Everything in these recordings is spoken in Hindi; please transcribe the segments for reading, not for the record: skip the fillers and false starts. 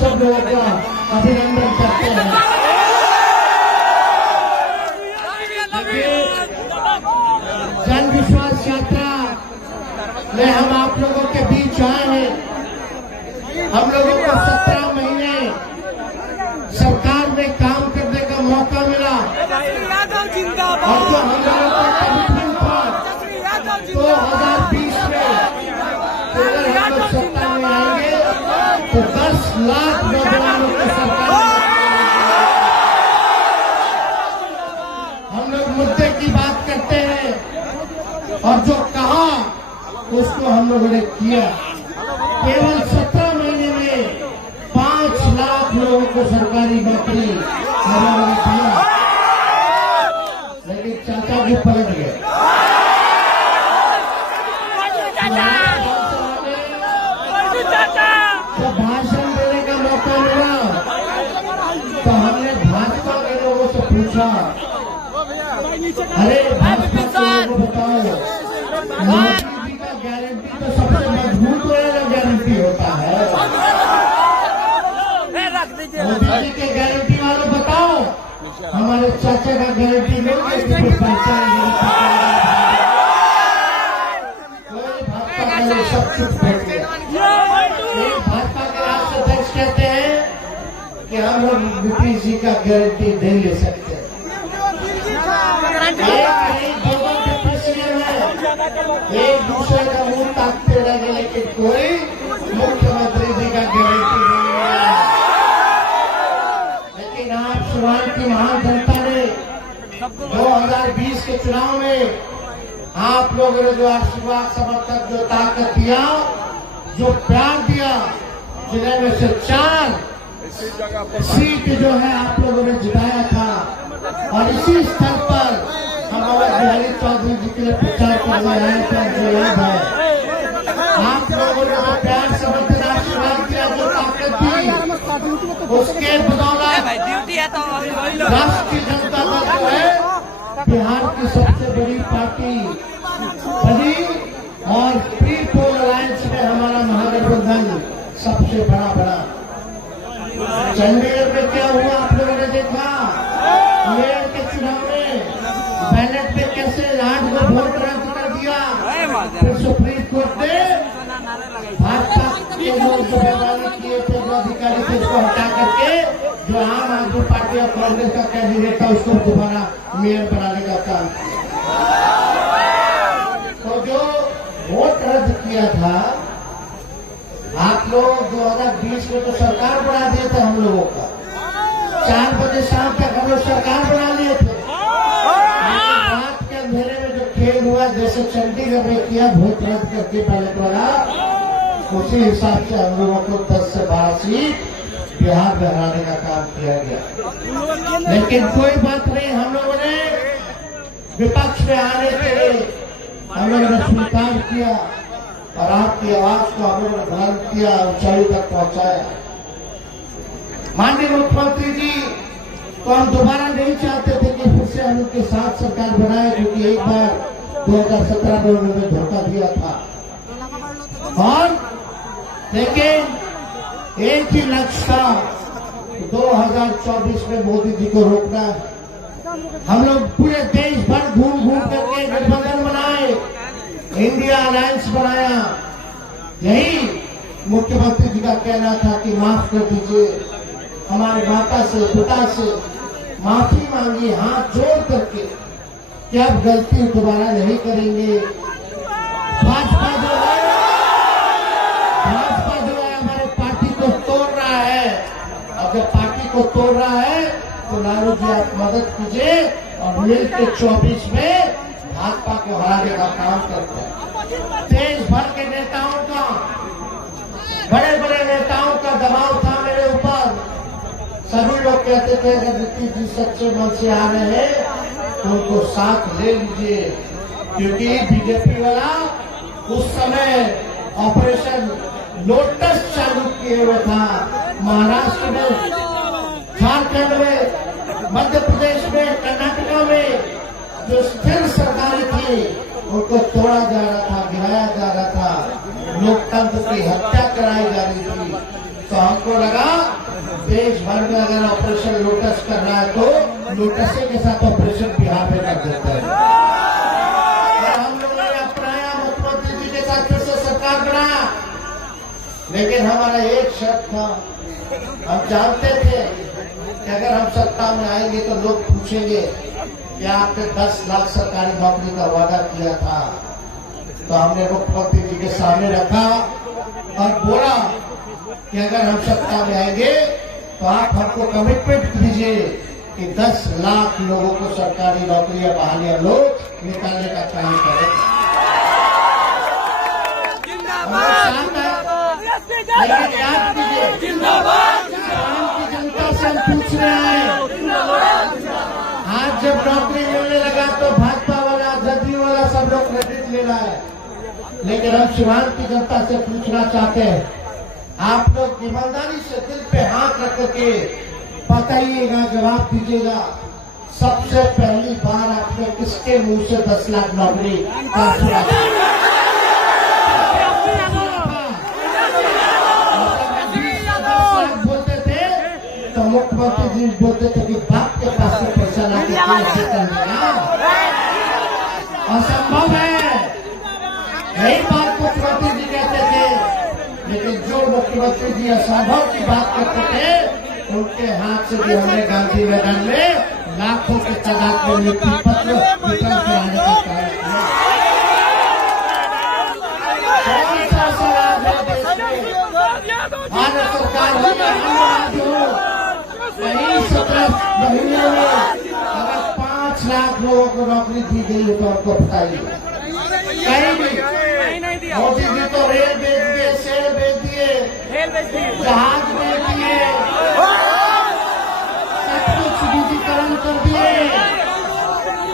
सब लोगों का अभिनंदन करते हैं। जन विश्वास यात्रा में हम आप लोगों के बीच आए हैं। हम लोगों को 17 महीने सरकार में काम करने का मौका मिला और जो हम लोगों का कमिटमेंट था 2020 में अगर हम लोग सत्ता में आएंगे तो 10 लाख नौजवानों को सरकार हम लोग मुद्दे की बात करते हैं और जो कहा उसको हम लोगों ने किया। केवल 17 महीने में 5 लाख लोगों को सरकारी नौकरी हम लोगों ने दिया, लेकिन चाचा जी पलट गए। जब भाषण देने का मौका मिला तो हमने भाजपा के लोगों से पूछा, अरे भाजपा के लोगों को बताओ, मोदी जी का गारंटी तो सबसे मजबूत वाला गारंटी होता है। मोदी जी के गारंटी वालों बताओ, हमारे चाचा का गारंटी लोगे कोई भाजपा के लोग सब कुछ बैठ गए। भाजपा के राष्ट्रीय अध्यक्ष कहते हैं कि हम लोग नीतीश जी का गारंटी नहीं ले सकते। एक दूसरे का मुंह ताकते रहे, लेकिन कोई मुख्यमंत्री जी का गारंटी नहीं है। लेकिन आप समाज की महान जनता ने 2020 के चुनाव में आप लोगों ने जो आशीर्वाद समर्थक जो ताकत दिया, जो प्यार दिया, जिले में से 4 सीट जो है आप लोगों ने जिताया था और इसी स्थल पर हम अवध बिहारी चौधरी जी के लिए प्रचार करने आए थे। जो याद है आप लोगों ने जो प्यार समर्थन आशीर्वाद दिया, जो ताकत दी, उसके बदौलत राष्ट्रीय जनता दल जो है बिहार की सबसे बड़ी पार्टी बनी और प्री पोल अलायंस में हमारा महागठबंधन सबसे बड़ा बना। चंडीगढ़ में क्या हुआ आप लोगों ने देखा, मेयर के चुनाव में बैलेट में कैसे 8 को वोट रद्द कर दिया। फिर सुप्रीम कोर्ट ने भाजपा के लोग जो बेगानी किए थे, जो अधिकारी थे, उसको हटा करके जो आम आदमी पार्टी और कांग्रेस का कैंडिडेट था उसको दोबारा मेयर बनाने का काम किया। तो जो वोट रद्द किया था आप लोग 2020 में तो सरकार बना दिए थे हम लोगों का। 4 बजे शाम तक हम लोग सरकार बना लिए थे। रात के अंधेरे में जो खेल हुआ, जैसे चंडीगढ़ में किया वोट रद्द करके बैलेट वाला, उसी हिसाब से हम लोगों को 10 से 12 सीट बिहार में हराने का काम किया गया। लेकिन कोई बात नहीं, हम लोगों ने विपक्ष में आने के लिए हम लोगों ने स्वीकार किया और आपकी आवाज को हम लोगों ने बुलंद किया, ऊंचाई तक पहुंचाया। माननीय मुख्यमंत्री जी तो हम दोबारा नहीं चाहते थे कि फिर से हम उनके साथ सरकार बनाए, क्योंकि एक बार 2017 में उन्होंने धोखा दिया था। और लेकिन एक ही लक्ष्य था, 2024 में मोदी जी को रोकना है। हम लोग पूरे देश भर घूम घूम करके गठबंधन बनाए, इंडिया अलायंस बनाया। यही मुख्यमंत्री जी का कहना था कि माफ कर दीजिए, हमारे माता से पिता से माफी मांगी हाथ जोड़ करके कि अब गलती दोबारा नहीं करेंगे। भाजपा जो है हमारे पार्टी को तोड़ रहा है। अब जब पार्टी को तोड़ रहा है तो लालू जी आप मदद कीजिए और मिलकर 24 में भाजपा को हराने का काम करते हैं। देश भर के नेताओं का, बड़े बड़े नेताओं का दबाव था मेरे ऊपर। सभी लोग कहते थे अगर नीतीश जी सच्चे मन से आ रहे हैं तो उनको साथ ले लीजिए, क्योंकि बीजेपी वाला उस समय ऑपरेशन लोटस चालू किए हुए था। महाराष्ट्र में, झारखंड में, मध्य प्रदेश में, कर्नाटका में जो स्थिर सरकारें थी उनको तोड़ा जा रहा था, गिराया जा रहा था, लोकतंत्र की हत्या कराई जा रही थी। तो हम हमको लगा देश भर में अगर ऑपरेशन लोटस करना है तो लोटसे के साथ ऑपरेशन बिहार में कर देते हैं। हम लोगों ने अपनाया, मुख्यमंत्री जी के साथ फिर से सरकार बनाया, लेकिन हमारा एक शर्त था। हम जानते थे कि अगर हम सत्ता में आएंगे तो लोग पूछेंगे कि आपने 10 लाख सरकारी नौकरी का वादा किया था। तो हमने मुख्यमंत्री जी के सामने रखा और बोला कि अगर हम सत्ता में आएंगे तो आप हमको कमिटमेंट दीजिए कि 10 लाख लोगों को सरकारी नौकरी या बहाली हम लोग निकालने का काम करें। याद कीजिए, की जनता से हम पूछ रहे हैं। आज जब नौकरी मिलने लगा तो भाजपा वाला, जदयू वाला सब लोग क्रेडिट ले रहा है, लेकिन हम सीमांत की जनता से पूछना चाहते हैं, आप लोग ईमानदारी से दिल पे हाथ रख करके बताइएगा, जवाब दीजिएगा, सबसे पहली बार आपने किसके मुंह से 10 लाख नौकरी का सुना? बोलते थे तो मुख्यमंत्री जी बोलते थे कि बाप के पास से पैसा ला के असंभव है, यही बात मुख्यमंत्री जी कहते थे। लेकिन जो मुख्यमंत्री जी असंभव की बात करते थे, उनके हाथ से भी हमने गांधी मैदान में लाखों की तादाद में नियुक्ति पत्र वितरण कराने का कार्य किया। कौन सा सवाल है देश में? भारत सरकार हो या हम हो, कहीं 17 महीनों में अगर 5 लाख लोगों को नौकरी दी गई है तो आपको बताइए, कहीं भी। मोदी जी तो रेल बेच दिए, शेर बेच दिए, जहाज बेच दिए, सब कुछ डिजिटलीकरण कर दिए,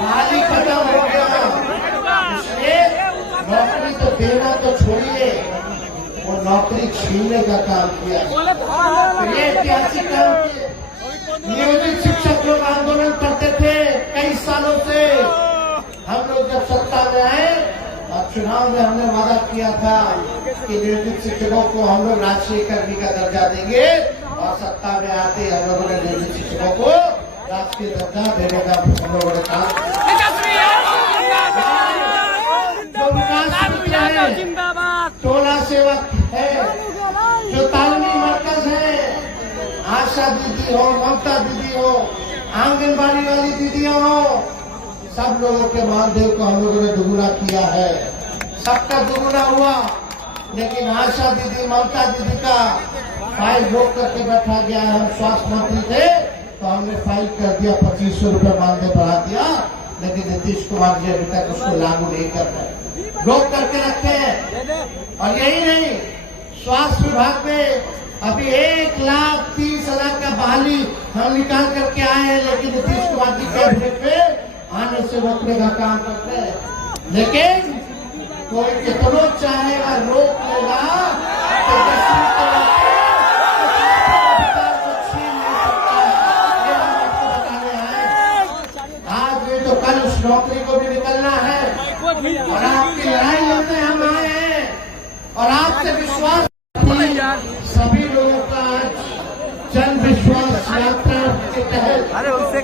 बहाली खत्म हो गया। इसलिए नौकरी तो देना तो छोड़िए, वो नौकरी छीनने का काम किया। तो ये ऐतिहासिक काम किए। नियोजित शिक्षक लोग आंदोलन करते थे कई सालों से। हम लोग जब सत्ता में आए और चुनाव में हमने वादा किया था कि नियोजित शिक्षकों को हम लोग राष्ट्रीय कर्मी का दर्जा देंगे, और सत्ता में आते हम लोगों ने नियोजित शिक्षकों को राष्ट्रीय दर्जा देने का हम लोगों ने कहा। जो विकास टोला सेवक है, जो तालमी मरकज है, आशा दीदी हो, ममता दीदी हो, आंगनबाड़ी वाली दीदियां हो, सब लोगों के मानदेय को हम लोगों ने दुगुना किया है। सबका दुगुना हुआ, लेकिन आशा दीदी, ममता दीदी का फाइल रोक करके बैठा गया। हम स्वास्थ्य मंत्री थे तो हमने फाइल कर दिया, 2500 रुपये मानदेय बढ़ा दिया, लेकिन नीतीश कुमार जी अभी तक उसको लागू नहीं कर रहे, रोक करके रखे हैं। और यही नहीं, स्वास्थ्य विभाग में अभी 1,30,000 का बहाली हम निकाल करके आए हैं, लेकिन नीतीश कुमार जी कैबिनेट में आने से रोकने का काम करते हैं। लेकिन कोई कितना चाहेगा रोक लेगा तो छीन नहीं सकता। ये हम आपको बताने आए। आज ये तो कल उस नौकरी को भी निकलना है, और आपकी लड़ाई लड़ने हम आए हैं, और आपसे विश्वास, सभी लोगों का आज जन विश्वास यात्रा के तहत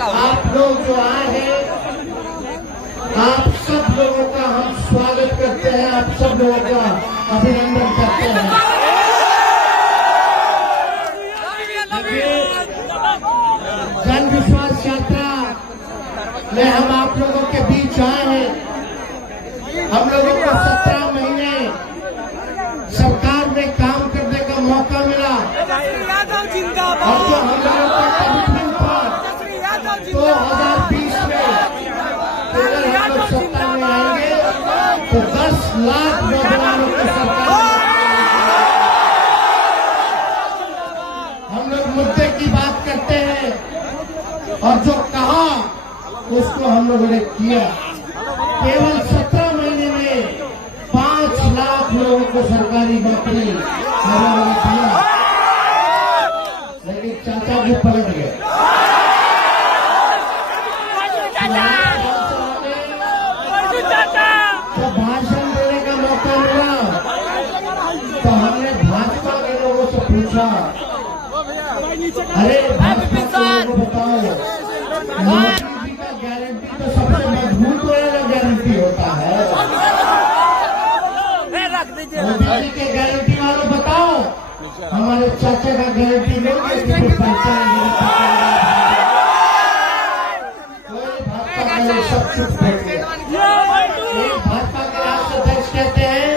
आप लोग जो आए हैं, आप सब लोगों का हम स्वागत करते हैं, आप सब लोगों का अभिनंदन करते हैं। जन विश्वास यात्रा में हम आप लोगों के बीच आए हैं। हम लोगों को 17 महीने सरकार में काम करने का मौका मिला, और जो हम लोगों का कमिटमेंट था 2020 में, अगर हम लोग सत्ता में आएंगे तो 10 लाख नौजवानों को सरकार, हम लोग मुद्दे की बात करते हैं, और जो कहा उसको हम लोगों ने किया। केवल 17 महीने में 5 लाख लोगों को सरकारी नौकरी हम लोगों ने दिया, लेकिन चाचा भी पलट गए। जब भाषण देने का मौका मिला तो हमने भाजपा के लोगों से पूछा अरे भाजपा के लोगों को बताओ, मोदी जी का गारंटी तो सबसे मजबूत वाला गारंटी होता है। मोदी जी के गारंटी वालों बताओ, हमारे चाचा का गारंटी नहीं है कि कोई पहचान कोई भाजपा का लोग सब चुप बैठ गए। एक भाजपा के राष्ट्रीय अध्यक्ष कहते हैं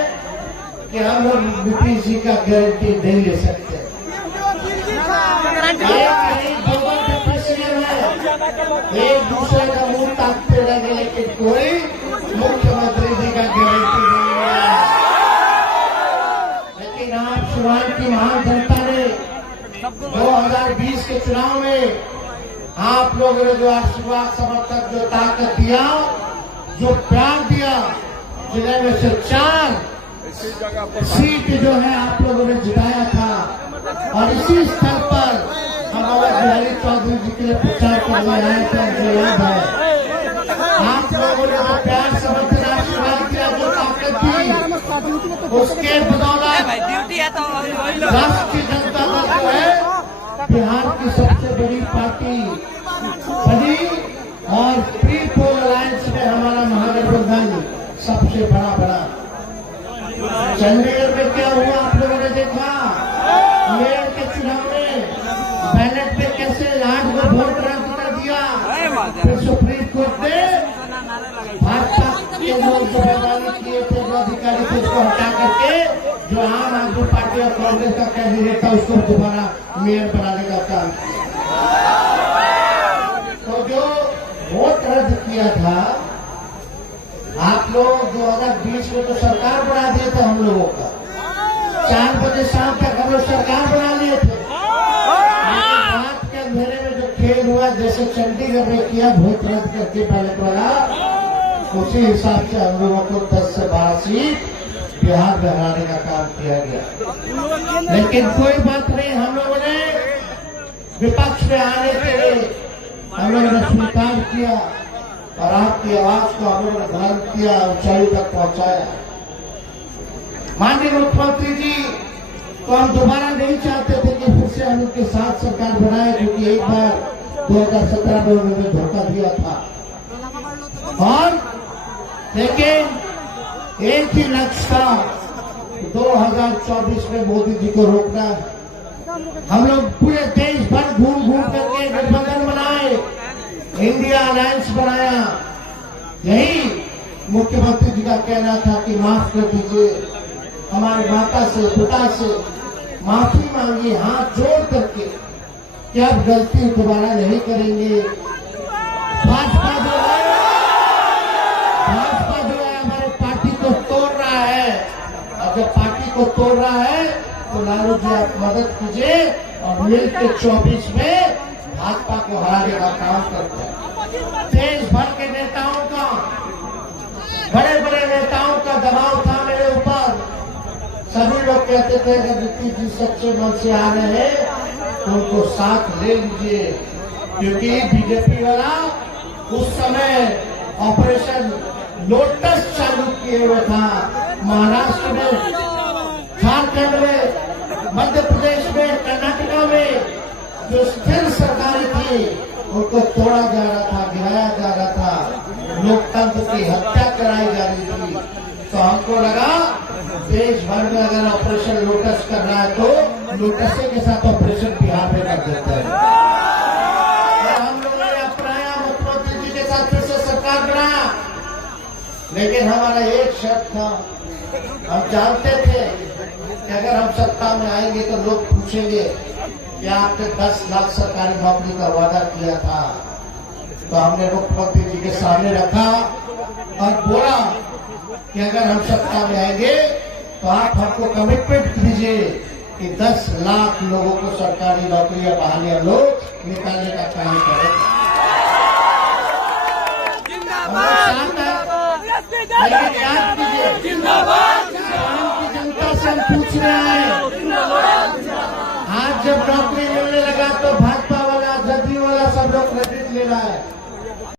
कि हम लोग नीतीश जी का गारंटी नहीं ले सकते। एक दूसरे का मुंह ताकते लगे, लेकिन कोई मुख्यमंत्री जी का गारंटी नहीं है। लेकिन आप शिवान की महान जनता ने 2020 के चुनाव में आप लोगों ने जो आशीर्वाद समर्थक जो ताकत दिया, जो प्यार दिया, जिले में से 4 सीट जो है आप लोगों ने जिताया था। और इसी स्थल पर हम अवध बिहारी चौधरी जी के लिए प्रचार करने आए थे। मुझे याद है आप लोगों ने जो प्यार समर्थन आशीर्वाद किया, जो ताकत दी, उसके बदौलत राष्ट्रीय जनता दल जो है बिहार की सबसे बड़ी पार्टी बनी और प्री पोल अलायंस में हमारा महागठबंधन सबसे बड़ा। चंडीगढ़ में क्या हुआ आप लोगों ने देखा, मेयर के चुनाव में बैलेट पे कैसे 8 को वोट रद्द कर दिया। फिर सुप्रीम कोर्ट ने भाजपा के लोग जो बदलाव किए थे, जो अधिकारी थे, उसको हटा करके जो आम आदमी पार्टी और कांग्रेस का कैंडिडेट था उसको दोबारा मेयर बनाने का काम किया। तो जो वोट रद्द किया था आप लोग 2020 में तो सरकार बना दिए थे हम लोगों का। 4 बजे शाम तक हम लोग सरकार बना लिए थे। रात के अंधेरे में जो खेल हुआ, जैसे चंडीगढ़ में किया वोट रद्द करके बैलेट वाला, उसी हिसाब से हम लोगों को 10 से 12 सीट बिहार में हराने का काम किया गया। लेकिन कोई बात नहीं, हम लोगों ने विपक्ष में आने के लिए हम लोगों ने स्वीकार किया और आपकी आवाज को हम लोगों ने बुलंद किया, ऊंचाई तक पहुंचाया। माननीय मुख्यमंत्री जी तो हम दोबारा नहीं चाहते थे कि फिर से हम उनके साथ सरकार बनाए, क्योंकि एक बार 2017 में उन्होंने धोखा दिया था। और लेकिन एक ही लक्ष्य था, 2024 में मोदी जी को रोकना। हम लोग पूरे देश भर घूम करके गठबंधन बनाए, इंडिया अलायंस बनाया। यही मुख्यमंत्री जी का कहना था कि माफ कर दीजिए, हमारी माता से पिता से माफी मांगी हाथ जोड़ करके कि अब गलती दोबारा नहीं करेंगे। भाजपा जो है हमारे पार्टी को तोड़ रहा है, और जब पार्टी को तोड़ रहा है तो लालू जी आप मदद कीजिए और मिलकर 24 में भाजपा को हराने का काम करते हैं। देश भर के नेताओं का, बड़े नेताओं का दबाव था मेरे ऊपर। सभी लोग कहते थे अगर नीतीश जी सच्चे मन से आ रहे हैं तो उनको साथ ले लीजिए, क्योंकि बीजेपी वाला उस समय ऑपरेशन लोटस चालू किए हुए था। महाराष्ट्र में, झारखंड में, मध्य प्रदेश में, कर्नाटका में जो स्थिर सरकारें थी उनको तोड़ा जा रहा था, गिराया जा रहा था, लोकतंत्र की हत्या कराई जा रही थी। तो हमको लगा देश भर में अगर ऑपरेशन लोटस कर रहा है तो लोटसे के साथ ऑपरेशन बिहार में कर देते हैं। हम लोगों ने अपनाया, मुख्यमंत्री जी के साथ फिर से सरकार बनाया। लेकिन हमारा एक शर्त था, हम जानते थे कि अगर हम सत्ता में आएंगे तो लोग पूछेंगे कि आपने 10 लाख सरकारी नौकरी का वादा किया था। तो हमने मुख्यमंत्री जी के सामने रखा और बोला कि अगर हम सत्ता में आएंगे तो आप हमको कमिटमेंट कीजिए कि 10 लाख लोगों को सरकारी नौकरियां बहाली हम लोग निकालने का काम करें। लेकिन याद कीजिए, की जनता से हम पूछ रहे हैं, आज जब नौकरी मिलने लगा तो भाजपा वाला, जदयू वाला सब लोग क्रेडिट ले रहा है।